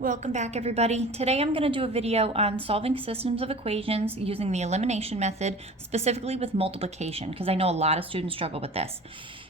Welcome back, everybody. Today I'm going to do a video on solving systems of equations using the elimination method, specifically with multiplication, because I know a lot of students struggle with this.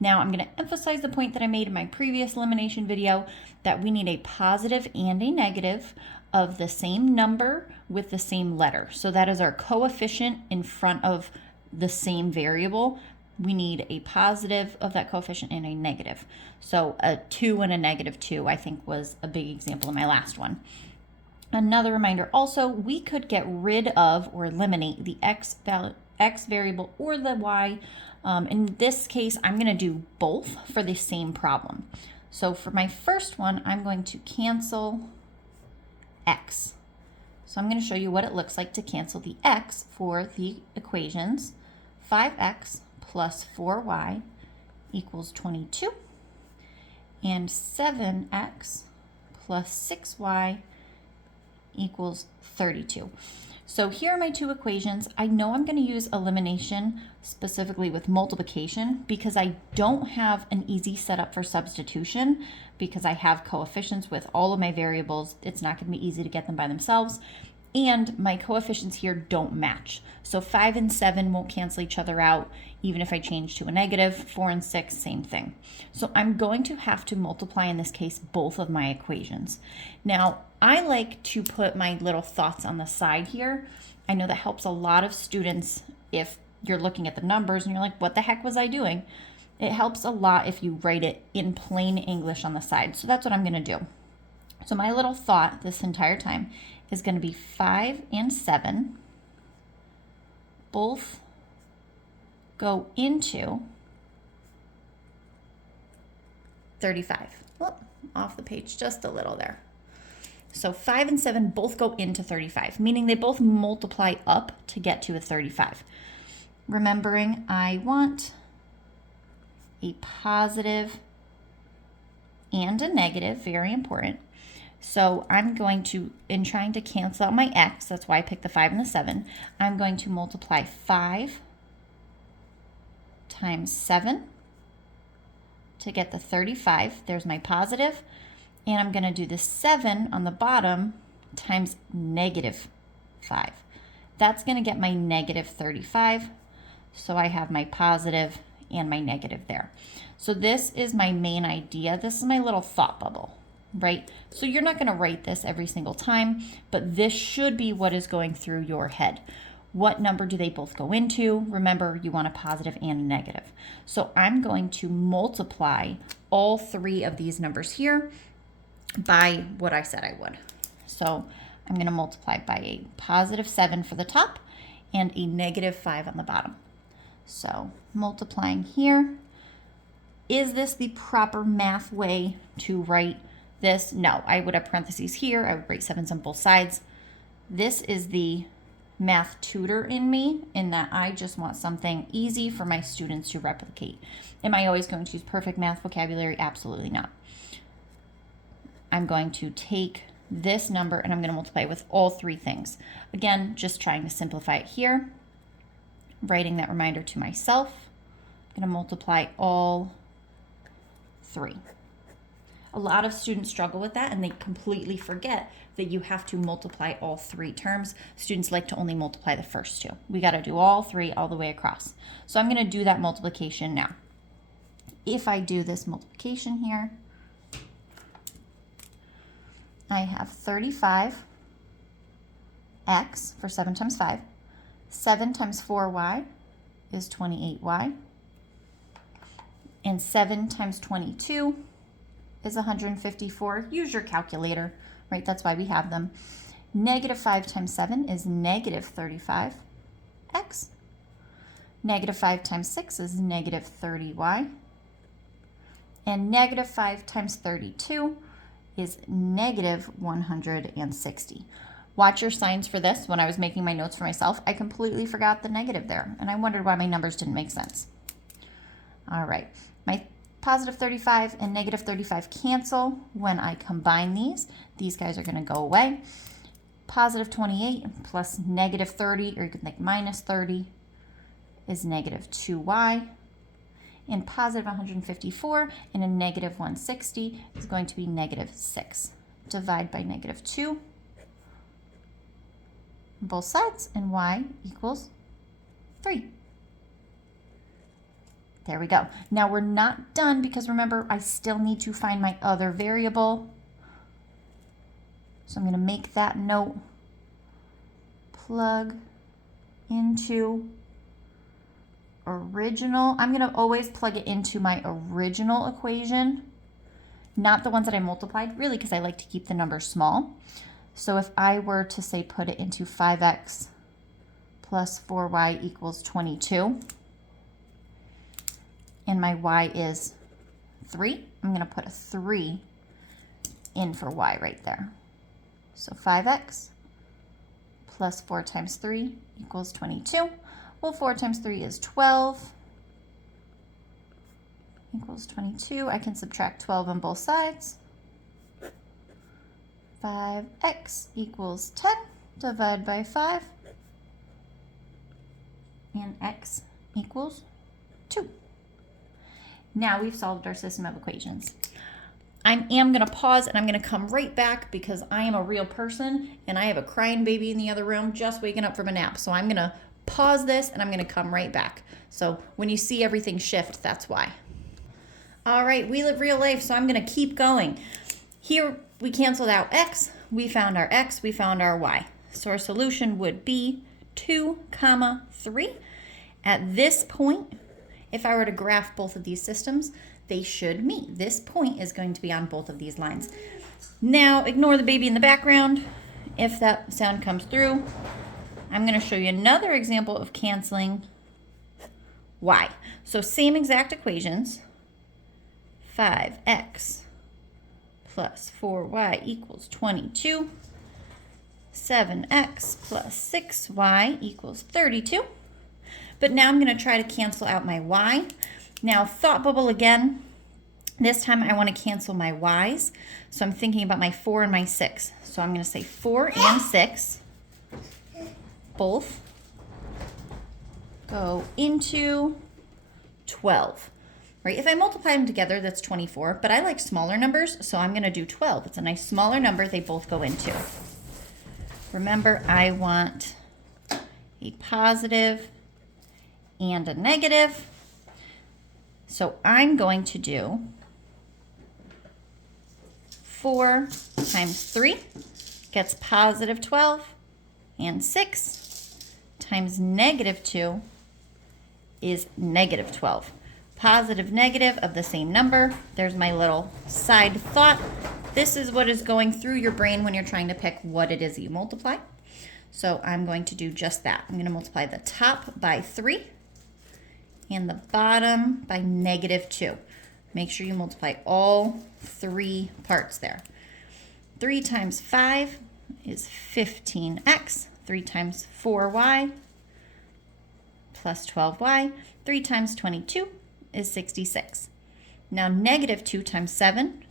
Now I'm going to emphasize the point that I made in my previous elimination video, that we need a positive and a negative of the same number with the same letter. So that is our coefficient in front of the same variable. We need a positive of that coefficient and a negative. So a 2 and a -2, I think, was a big example in my last one. Another reminder also, we could get rid of or eliminate the x variable or the y. In this case, I'm going to do both for the same problem. So for my first one, I'm going to cancel x. So I'm going to show you what it looks like to cancel the x for the equations. 5x plus 4y equals 22, and 7x plus 6y equals 32. So here are my two equations. I know I'm going to use elimination specifically with multiplication because I don't have an easy setup for substitution because I have coefficients with all of my variables. It's not going to be easy to get them by themselves. And my coefficients here don't match. So 5 and 7 won't cancel each other out, even if I change to a negative. 4 and 6, same thing. So I'm going to have to multiply, in this case, both of my equations. Now, I like to put my little thoughts on the side here. I know that helps a lot of students if you're looking at the numbers and you're like, what the heck was I doing? It helps a lot if you write it in plain English on the side. So that's what I'm going to do. So my little thought this entire time is going to be 5 and 7 both go into 35. Whoop, off the page just a little there. So 5 and 7 both go into 35, meaning they both multiply up to get to a 35. Remembering I want a positive and a negative, very important. So I'm going to, in trying to cancel out my x, that's why I picked the 5 and the 7, I'm going to multiply 5 times 7 to get the 35. There's my positive. And I'm going to do the 7 on the bottom times -5. That's going to get my -35. So I have my positive and my negative there. So this is my main idea. This is my little thought bubble. Right? So you're not going to write this every single time, but this should be what is going through your head. What number do they both go into? Remember, you want a positive and a negative. So I'm going to multiply all three of these numbers here by what I said I would. So I'm going to multiply by a positive 7 for the top and a -5 on the bottom. So multiplying here. Is this the proper math way to write this? No, I would have parentheses here. I would write 7s on both sides. This is the math tutor in me, in that I just want something easy for my students to replicate. Am I always going to use perfect math vocabulary? Absolutely not. I'm going to take this number and I'm going to multiply it with all three things. Again, just trying to simplify it here. Writing that reminder to myself. I'm going to multiply all three. A lot of students struggle with that and they completely forget that you have to multiply all three terms. Students like to only multiply the first two. We got to do all three all the way across. So I'm going to do that multiplication now. If I do this multiplication here, I have 35x for 7 times 5. 7 times 4y is 28y. And 7 times 22 is 154. Use your calculator, right? That's why we have them. -5 times 7 is -35x. -5 times 6 is -30y. And -5 times 32 is -160. Watch your signs for this. When I was making my notes for myself, I completely forgot the negative there, and I wondered why my numbers didn't make sense. All right, my positive 35 and -35 cancel when I combine these. These guys are going to go away. Positive 28 plus -30, or you could think -30, is -2y. And positive 154 and a -160 is going to be -6. divide by -2 on both sides, and y equals 3. There we go. Now we're not done because remember, I still need to find my other variable. So I'm going to make that note, plug into original. I'm going to always plug it into my original equation, not the ones that I multiplied, really, because I like to keep the numbers small. So if I were to say put it into 5x plus 4y equals 22, and my y is 3, I'm going to put a 3 in for y right there. So 5x plus 4 times 3 equals 22. Well, 4 times 3 is 12 equals 22. I can subtract 12 on both sides. 5x equals 10. Divide by 5. And x equals 2. Now we've solved our system of equations. I am going to pause and I'm going to come right back because I am a real person and I have a crying baby in the other room just waking up from a nap. So I'm going to pause this and I'm going to come right back. So when you see everything shift, that's why. All right, we live real life, so I'm going to keep going. Here we canceled out x, we found our x, we found our y. So our solution would be 2, 3. At this point, if I were to graph both of these systems, they should meet. This point is going to be on both of these lines. Now, ignore the baby in the background. If that sound comes through, I'm going to show you another example of canceling y. So same exact equations. 5x plus 4y equals 22. 7x plus 6y equals 32. But now I'm going to try to cancel out my y. Now, thought bubble again. This time I want to cancel my y's. So I'm thinking about my 4 and my 6. So I'm going to say 4 and 6 both go into 12. Right? If I multiply them together, that's 24. But I like smaller numbers, so I'm going to do 12. It's a nice smaller number they both go into. Remember, I want a positive and a negative. So I'm going to do 4 times 3 gets positive 12, and 6 times negative 2 is negative 12. Positive, negative of the same number. There's my little side thought. This is what is going through your brain when you're trying to pick what it is that you multiply. So I'm going to do just that. I'm going to multiply the top by 3 and the bottom by negative 2. Make sure you multiply all 3 parts there. 3 times 5 is 15x. 3 times 4y plus 12y. 3 times 22 is 66. Now negative 2 times 7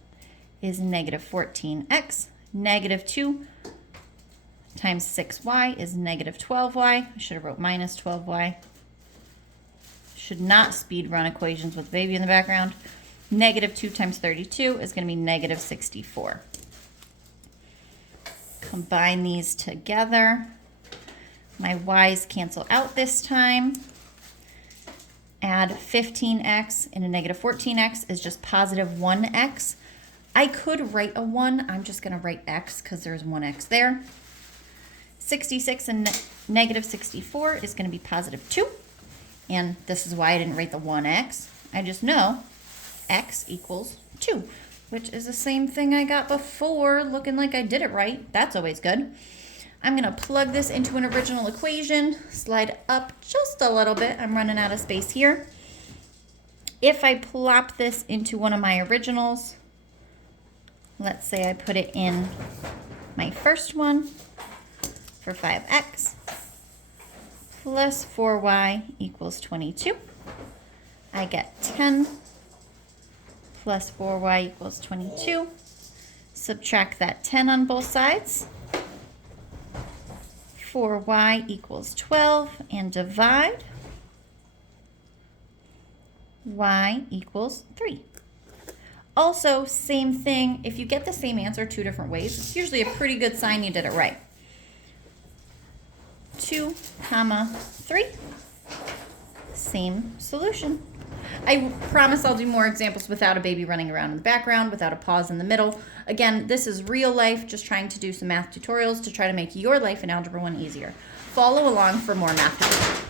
is negative 14x. Negative 2 times 6y is negative 12y. I should have wrote minus 12y. Should not speed run equations with baby in the background. Negative 2 times 32 is going to be negative 64. Combine these together. My y's cancel out this time. Add 15x and a negative 14x is just positive 1x. I could write a 1. I'm just going to write x because there's 1x there. 66 and negative 64 is going to be positive 2. And this is why I didn't write the 1x. I just know x equals 2, which is the same thing I got before, looking like I did it right. That's always good. I'm going to plug this into an original equation, slide up just a little bit. I'm running out of space here. If I plop this into one of my originals, let's say I put it in my first one for 5x plus 4y equals 22. I get 10 plus 4y equals 22. Subtract that 10 on both sides. 4y equals 12 and divide. Y equals 3. Also, same thing, if you get the same answer 2 different ways, it's usually a pretty good sign you did it right. 2, 3, same solution. I promise I'll do more examples without a baby running around in the background, without a pause in the middle. Again, this is real life, just trying to do some math tutorials to try to make your life in Algebra 1 easier. Follow along for more math tutorials.